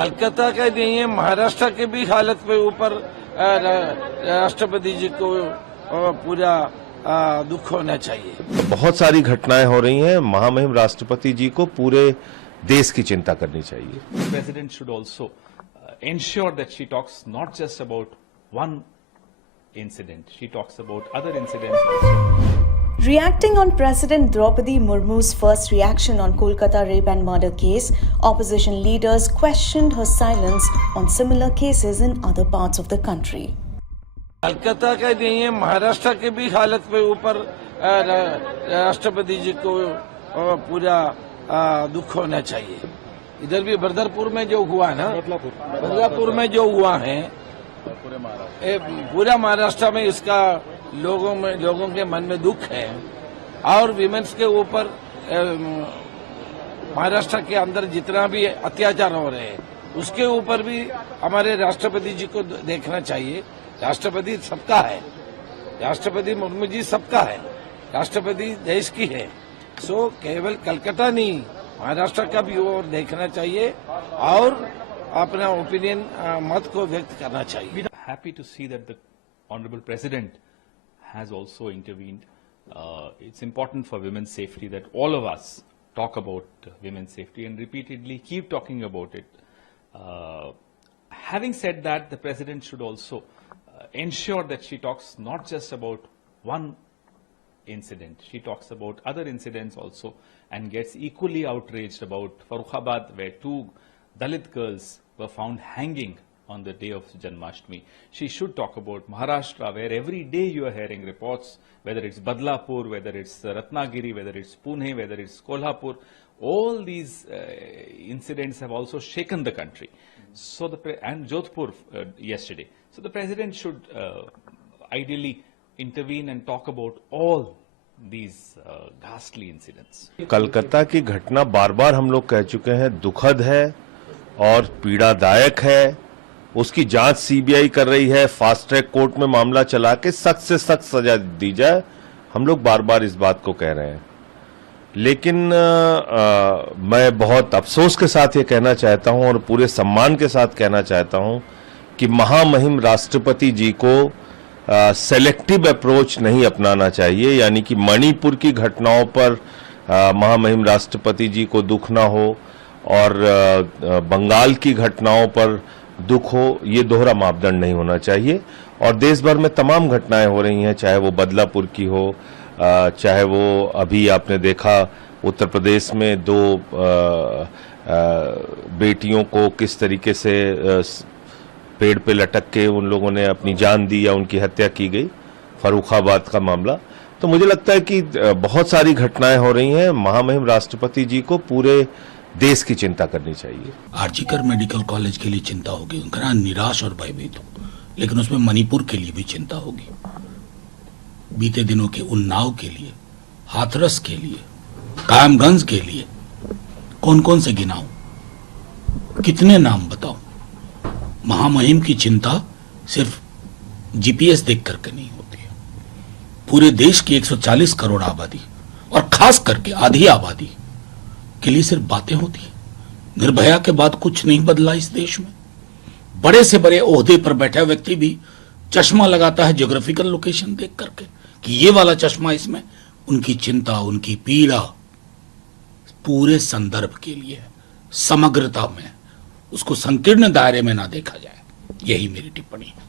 कलकत्ता का नहीं है, महाराष्ट्र के भी हालत पे ऊपर राष्ट्रपति जी को पूरा दुख होना चाहिए। बहुत सारी घटनाएं हो रही हैं, महामहिम राष्ट्रपति जी को पूरे देश की चिंता करनी चाहिए। President should also ensure that she talks not just about one incident, she talks about other incidents also. Reacting on President Draupadi Murmu's first reaction on Kolkata rape and murder case, opposition leaders questioned her silence on similar cases in other parts of the country. Calcutta का नहीं है, महाराष्ट्र के भी हालत पे ऊपर राष्ट्रपति जी को पूरा दुख होना चाहिए। इधर भी बदलापुर में जो हुआ ना, बदलापुर में जो हुआ है, पूरा महाराष्ट्र में इसका लोगों के मन में दुख है। और विमेंस के ऊपर महाराष्ट्र के अंदर जितना भी अत्याचार हो रहे हैं, उसके ऊपर भी हमारे राष्ट्रपति जी को देखना चाहिए। राष्ट्रपति सबका है, राष्ट्रपति मुर्मू जी सबका है, राष्ट्रपति देश की है। सो केवल कलकत्ता नहीं, महाराष्ट्र का भी ओर देखना चाहिए और अपना ओपिनियन मत को व्यक्त करना चाहिए। Happy to see that the Honorable President has also intervened. It's important for women's safety that all of us talk about women's safety and repeatedly keep talking about it. Having said that, the President should also ensure that she talks not just about one incident, she talks about other incidents also and gets equally outraged about Farrukhabad, where two Dalit girls were found hanging on the day of Janmashtami. She should talk about Maharashtra, where every day you are hearing reports, whether it's Badlapur, whether it's Ratnagiri, whether it's Pune, whether it's Kolhapur. All these incidents have also shaken the country. So and Jodhpur yesterday. So the President should ideally intervene and talk about all these ghastly incidents. Calcutta की घटना बार बार हम लोग कह चुके हैं, दुखद है और पीड़ादायक है। उसकी जांच सीबीआई कर रही है, फास्ट ट्रैक कोर्ट में मामला चला के सख्त से सख्त सजा दी जाए। हम लोग बार बार इस बात को कह रहे हैं, लेकिन मैं बहुत अफसोस के साथ ये कहना चाहता हूं और पूरे सम्मान के साथ कहना चाहता हूं कि महामहिम राष्ट्रपति जी को सेलेक्टिव अप्रोच नहीं अपनाना चाहिए। यानी कि मणिपुर की घटनाओं पर महामहिम राष्ट्रपति जी को दुख ना हो और बंगाल की घटनाओं पर दुख हो, ये दोहरा मापदंड नहीं होना चाहिए। और देश भर में तमाम घटनाएं हो रही हैं, चाहे वो बदलापुर की हो, चाहे वो अभी आपने देखा उत्तर प्रदेश में दो बेटियों को किस तरीके से पेड़ पे लटक के उन लोगों ने अपनी जान दी या उनकी हत्या की गई, फर्रुखाबाद का मामला। तो मुझे लगता है कि बहुत सारी घटनाएं हो रही हैं, महामहिम राष्ट्रपति जी को पूरे देश की चिंता करनी चाहिए। आर्जिकर मेडिकल कॉलेज के लिए चिंता होगी, उनका निराश और भयभीत हो, लेकिन उसमें मणिपुर के लिए भी चिंता होगी, बीते दिनों के उन्नाव के लिए, हाथरस के लिए, कायमगंज के लिए। कौन कौन से गिनाऊं, कितने नाम बताऊं? महामहिम की चिंता सिर्फ जीपीएस देख करके नहीं होती है। पूरे देश की 140 करोड़ आबादी और खास करके आधी आबादी के लिए सिर्फ बातें होती है। निर्भया के बाद कुछ नहीं बदला इस देश में। बड़े से बड़े ओहदे पर बैठा व्यक्ति भी चश्मा लगाता है ज्योग्राफिकल लोकेशन देख करके कि ये वाला चश्मा इसमें। उनकी चिंता, उनकी पीड़ा पूरे संदर्भ के लिए है, समग्रता में, उसको संकीर्ण दायरे में ना देखा जाए। यही मेरी टिप्पणी है।